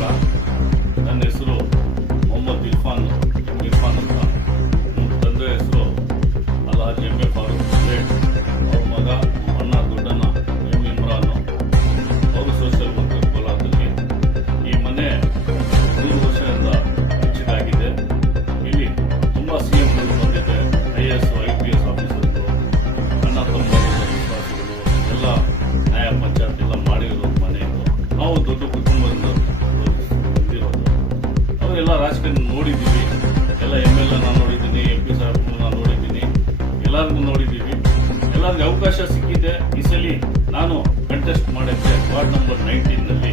ನಮಸ್ಕಾರ. ನನ್ನ ಹೆಸರು ಮೊಹಮ್ಮದ್ ಇರ್ಫಾನ್ ಅಂತ. ನಮ್ಮ ತಂದೆ ಹೆಸರು ಅಲ್ಹಾಜ್ ಎಂ ಎ ಫಾರೂಕ್ ಸೇಠ್. ಅವ್ರ ಮಗ ಅಣ್ಣ ದೊಡ್ಡಣ್ಣ ಎಂ ಇಮ್ರಾನು. ಅವರು ಸೋಷಿಯಲ್ ವರ್ಕರ್ ಕೋಲಾರದಲ್ಲಿ. ಈ ಮನೆ 3 ವರ್ಷದಿಂದ ಹೆಚ್ಚಿಗಾಗಿದೆ. ಇಲ್ಲಿ ತುಂಬ CMಗಳು ಬಂದಿದೆ, IAS IPS ಆಫೀಸರ್ಗಳು, ಅಣ್ಣ ತಮ್ಮಂದಿರ ವಿಶ್ವಾಸಿಗಳು ಎಲ್ಲ ನ್ಯಾಯ ಪಂಚಾಯತ್ ಎಲ್ಲ ಮಾಡಿರೋದು ಮನೆ ಇದು. ನಾವು ದೊಡ್ಡ ಕುಟುಂಬದಿಂದ ಬಂದಿರೋದು. ಅವರೆಲ್ಲ ರಾಜಕೀಯ ನೋಡಿದ್ದೀವಿ, ಎಲ್ಲ MLA ನಾನು ನೋಡಿದ್ದೀನಿ, MP ಸಾಹೇಬ್ರು ನಾನು ನೋಡಿದ್ದೀನಿ, ಎಲ್ಲರಿಗೂ ನೋಡಿದ್ದೀವಿ. ಎಲ್ಲರಿಗೂ ಅವಕಾಶ ಸಿಕ್ಕಿದೆ. ಈ ಸಲ ನಾನು ಕಂಟೆಸ್ಟ್ ಮಾಡೋಕ್ಕೆ ವಾರ್ಡ್ ನಂಬರ್ 19ನಲ್ಲಿ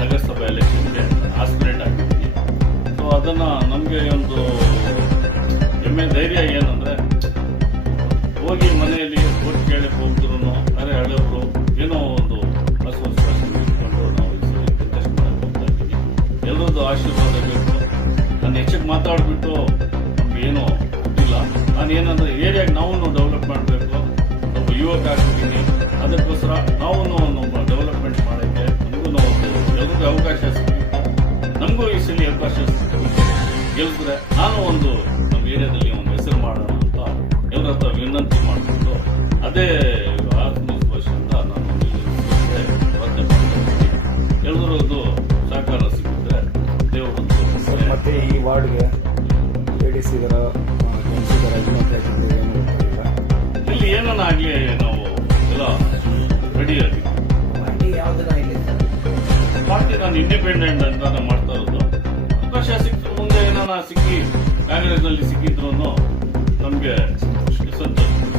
ನಗರಸಭೆ ಎಲೆಕ್ಷನ್ಗೆ ಆಸ್ಪಿರೆಂಟ್ ಆಗಿದ್ದೀನಿ. ಸೊ ಅದನ್ನು ನಮಗೆ ಒಂದು ಧೈರ್ಯ ಏನಂದರೆ, ಹೋಗಿ ಮನೆಯಲ್ಲಿ ಓಟ್ ಕೇಳಕ್ಕೆ ಹೋಗ್ತಿದ್ರು ಅರೆ ಹಳೆಯವರು ಏನೋ ಒಂದು ಅಸ್ವಸ್ಥ ಇಟ್ಕೊಂಡು ನಾವು ಈ ಸಲ ಕಂಟೆಸ್ಟ್ ಮಾಡಕ್ಕೆ ಹೋಗ್ತಾ ಇದ್ದೀನಿ. ಎಲ್ಲರದ್ದು ಆಶೀರ್ವಾದ ಬೇಕು. ನಾನು ಹೆಚ್ಚಿಗೆ ಮಾತಾಡಿಬಿಟ್ಟು ನಮ್ಗೆ ಏನೋ ಗೊತ್ತಿಲ್ಲ. ನಾನು ಏನಂದರೆ ಏರಿಯಾಗೆ ನಾವು ಡೆವಲಪ್ ಮಾಡಬೇಕು. ಒಬ್ಬ ಯುವಕ ಆಗ್ತಿದ್ದೀನಿ, ಅದಕ್ಕೋಸ್ಕರ ನಾವು ನಮ್ಮ ಡೆವಲಪ್ಮೆಂಟ್ ಮಾಡೋಕ್ಕೆ ನಮಗೂ ಎಲ್ರಿಗೂ ಅವಕಾಶ ಸಿಗುತ್ತೆ. ನಮಗೂ ಈ ಸಲ ಅವಕಾಶ ಗೆಲ್ಸಿದ್ರೆ ನಾನು ಒಂದು ನಮ್ಮ ಏರಿಯಾದಲ್ಲಿ ಒಂದು ಹೆಸರು ಮಾಡೋಣ ಅಂತ ಎಲ್ಲರ ಹತ್ರ ವಿನಂತಿ ಮಾಡಿಕೊಂಡು ಅದೇ ಆತ್ಮವಿಶ್ವಾಸದಿಂದ ನಾನು ಪ್ರಯತ್ನ ಮಾಡ್ತೀನಿ. ಎಲ್ಲರದ್ದು ಸಹಕಾರ ಸಿಕ್ಕಿದ್ರೆ ದೇವರದ್ದು. ಮತ್ತೆ ಈ ವಾರ್ಡ್ಗೆ ಲೇಡೀಸ್ ಇದಾರ, ಜೆಂಟ್ಸ್ ಇದಾರ, ಇಲ್ಲಿ ಏನನ್ನ ಆಗಲಿ ನಾವು ಎಲ್ಲ ರೆಡಿ ಆಗಿದ್ದೀವಿ. ಪಾರ್ಟಿ ನಾನು ಇಂಡಿಪೆಂಡೆಂಟ್ ಅಂತ ಮಾಡ್ತಾ ಇರೋದು. ಅವಕಾಶ ಸಿಕ್ಕಿದ್ರು ಮುಂದೆ ಏನಾನ ಸಿಕ್ಕಿ ಕಾಂಗ್ರೆಸ್ನಲ್ಲಿ ಸಿಕ್ಕಿದ್ರು ನಮಗೆ ಸಂತೋಷ.